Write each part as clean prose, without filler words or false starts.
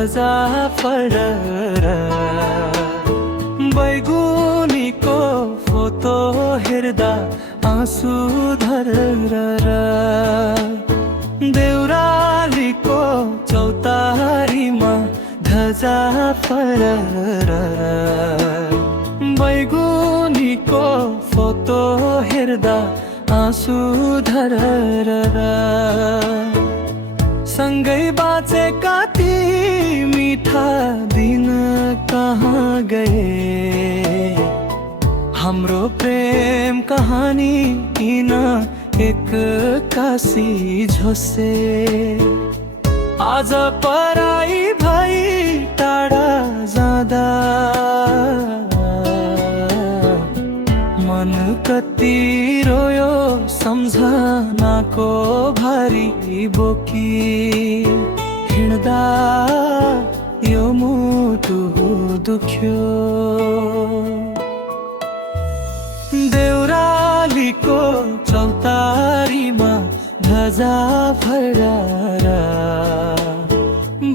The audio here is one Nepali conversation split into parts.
ध्वजा फरर बैगुनीको फोटो हेर्दा आँसु धरर देउरालीको चौतारीमा ध्वजा फरर बैगुनीको फोटो हेर्दा आँसु धरर सँगै बाँचेका ती मिठा दिन कहाँ गए हाम्रो प्रेम कहानी किन एक काशी झोसे आज पराई भई टाढा जाँदा मन कति रोयो सम्झनाको भारी बोकी हिँड्दा यो मुटु दुख्यो देउरालीको चौतारीमा ध्वजा फरर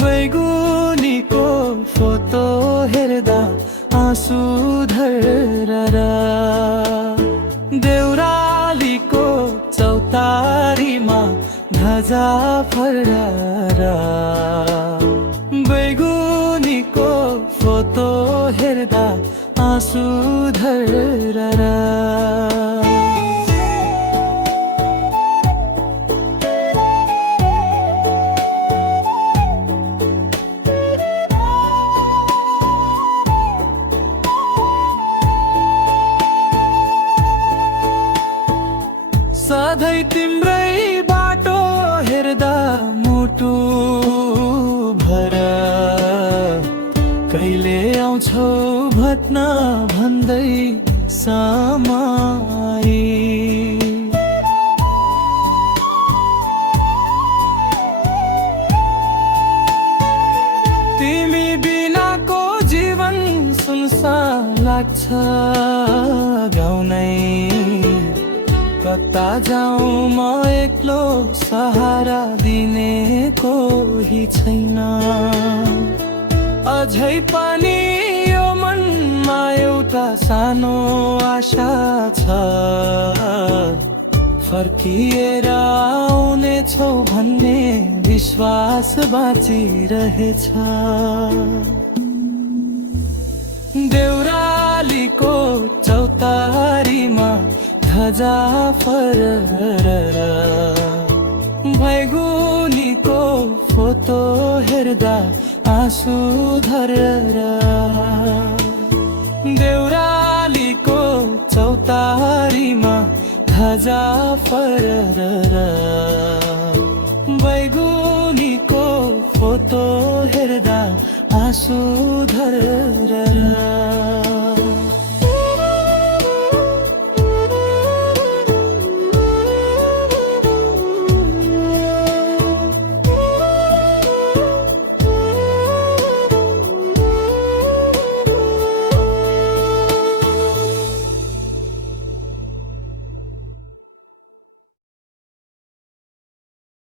बैगुनीको फोटो हेर्दा आँसु धरर देउरालीको चौतारीमा ध्वजा फरर बैगुनीको फोटो हेर्दा आँसु धरर सधैँ तिम्रै बाटो हेर्दा मुटु भर कहिले आउँछौ भट्न भन्दै समाई तिमी बिनाको जीवन सुनसान लाग्छ गाउनै कता जाऊँ म एक्लो सहारा दिने कोही छैन अझै पनि यो मनमा एउटा सानो आशा छ फर्किएर आउने छौ भन्ने विश्वास बाँचिरहेछ देउरालीको चौतारीमा ध्वजा फरर बैगुनीको फोटो हेर्दा आँसु धरर देउरालीको चौतारीमा ध्वजा फरर बैगुनीको फोटो हेर्दा आँसु धरर